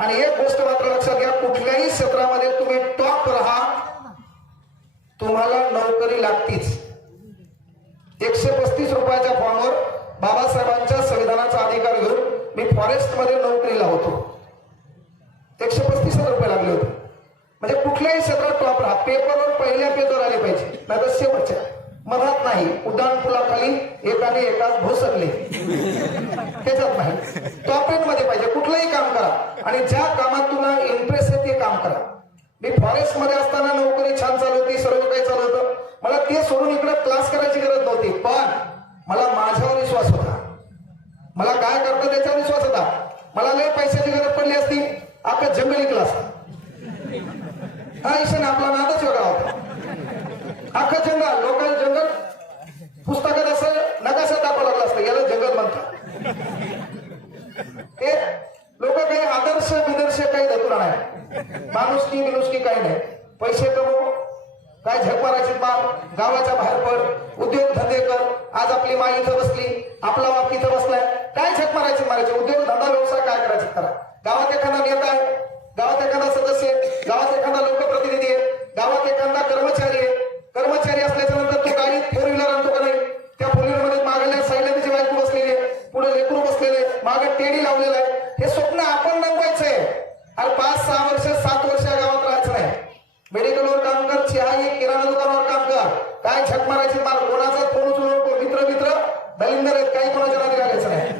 आणि एक गोष्ट मात्र लक्षात घ्या कुठल्याही क्षेत्रामध्ये तुम्ही टॉप राहा तुम्हाला नोकरी लागतीच. एकशे पस्तीस रुपयाच्या फॉर्मवर बाबासाहेबांच्या संविधानाचा अधिकार घेऊन मी फॉरेस्टमध्ये नोकरीला होतो. एकशे पस्तीस हजार रुपये लागले होते. म्हणजे कुठल्याही क्षेत्रात टॉप राहा. पेपरवर पहिल्या पेजवर आले पाहिजे नाही तर शेवटच्या मनात नाही. उड्डाण पुलाखाली एकाने एकाच भोसकले त्याच्यात नाही. टॉप एंडमध्ये पाहिजे. कुठलंही काम करा. आणि ज्या कामात तुला इंटरेस्ट आहे ते काम करा. मी फॉरेस्टमध्ये असताना नोकरी छान चालू होती सर्व काही चालू होतं. मला ते सोडून इकडे क्लास करायची गरज नव्हती. पण मला माझ्यावर विश्वास होता. मला काय करतं त्याच्यावर विश्वास होता. मला लय पैशाची गरज पडली असती. अख्खा जंगली क्लास हा ईशान आपला नाद वेगळा होता अख्खं जंगल लोकल जंगल पुस्तकात असं नकाशात दाखवा असतं याला जगत म्हणतात. ते लोक काही आदर्श विदर्श काही धतुरा नाही. माणुसकी मिनुसकी काही नाही. पैसे कमव काय झक मारायचे बाप गावाच्या बाहेर पड उद्योग धंदे कर आज आपली माई इथं बसली आपला बाप इथं बसलाय. काय झक मारायचे? मारायचे उद्योग धंदा व्यवसाय काय करायचा? करा. गावात एखादा नेता आहे गावात एखादा सदस्य पाच सहा वर्ष सात वर्ष या गावात राहायचं नाही. मेडिकलवर काम कर चहा किराणा दुकानावर काम कर. काय झक मारायची मार कोणाचा फोन उचलू नको मित्र मित्र दलिंदर आहेत काही कोणाच्या नादी लागायचं नाही.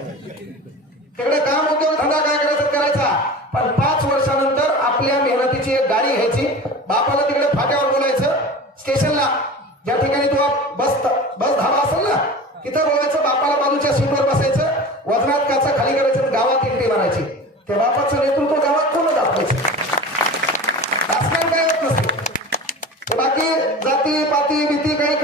तिकडे काम उद्योग धंदा काय करायचा करायचा. पण पाच वर्षानंतर आपल्या मेहनतीची एक गाडी घ्यायची. बापाला तिकडे फाट्यावर बोलायचं. स्टेशनला. ज्या ठिकाणी तू जाती पाती भीती काही